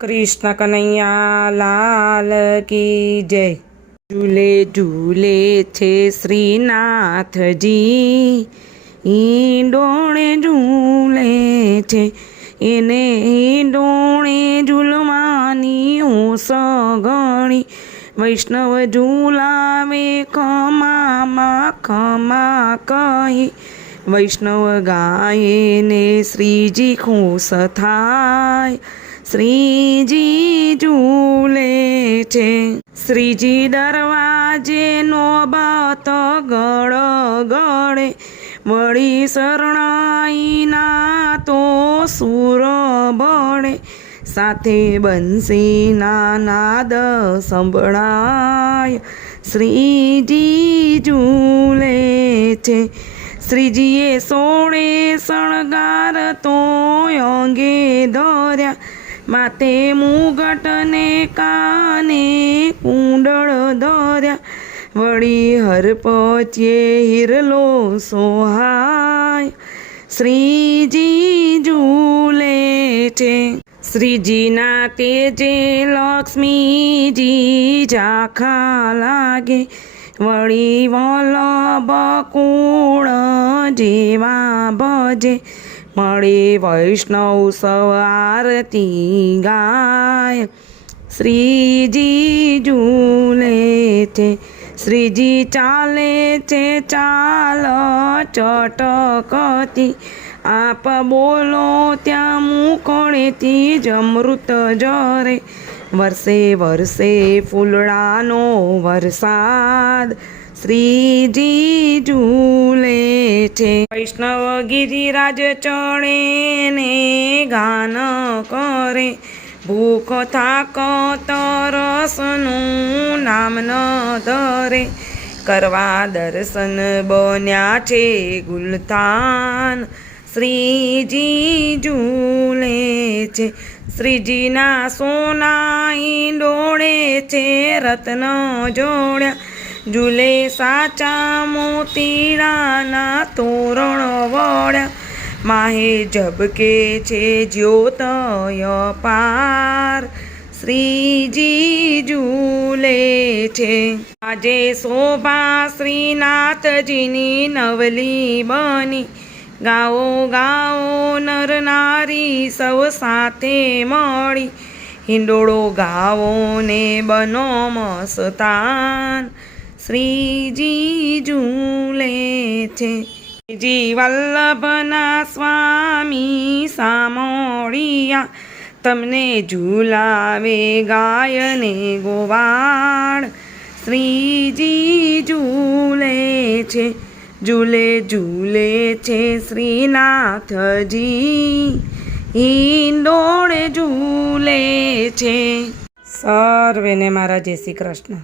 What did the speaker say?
કૃષ્ણ કનૈયા લાલ કી જય. ઝૂલે ઝૂલે છે શ્રીનાથજી. ઈંડોણે ઝૂલે છે. એને ઈંડોણે ઝૂલવાની હું સગણી વૈષ્ણવ ઝૂલાવે, ખમામાં ખમા કહી. વૈષ્ણવ ગાયે ને શ્રીજી ખુશ થાય. શ્રીજી ઝૂલે છે શ્રીજી દરવાજે નોબત ગળ ગળે વળી શરણાઈના તો સુર બળે. સાથે બંસીના નાદ સંભળાય. શ્રીજી ઝૂલે છે શ્રીજીએ સોળે શણગાર તો અંગે ધર્યા. માતે મુગટને કાને કુંડળ ધર્યા. વળી હર પચ્યે હિરલો સોહાય. શ્રીજી ઝૂલે છે. શ્રીજીના તેજે લક્ષ્મીજી ઝાખા લાગે. વળી વલ્લભ કુળ જેવા ભજે. મળે વૈષ્ણવ સવારતી ગાય. શ્રીજી ઝૂલે છે, શ્રીજી ચાલે છે, ચાલ ચટકતી. આપ બોલો ત્યાં મુખડેથી જ અમૃત જરે. વરસે વરસે ફૂલડાનો વરસાદ શ્રીજી ઝૂલે છે વૈષ્ણવ ગિરિરાજ ચણે ને ગાન કરે. ભૂખ થાક તરસનું નામ ન ધરે. કરવા દર્શન બન્યા છે ગુલતાન શ્રીજી ઝૂલે છે શ્રીજીના સોના ઈંડોળે છે રત્ન જોડ્યા. ઝૂલે સાચા મોતીરાના તોરણ વળ્યા માહે ઝબકે છે જ્યોતય પાર. શ્રીજી ઝૂલે છે. આજે શોભા શ્રીનાથજીની નવલી બની. ગાઓ ગાઓ, નર નારી સૌ સાથે મળી. હિંડોળો ગાઓ ને બનો મસ્તાન શ્રીજી ઝૂલે છે. શ્રીજી વલ્લભના સ્વામી સામોળિયા તમને ઝૂલાવે ગાયને ગોવાળ. શ્રીજી ઝૂલે છે, ઝૂલે ઝૂલે છે શ્રીનાથજી. હિંડોળે ઝૂલે છે. સર્વેને મારા જય શ્રી કૃષ્ણ.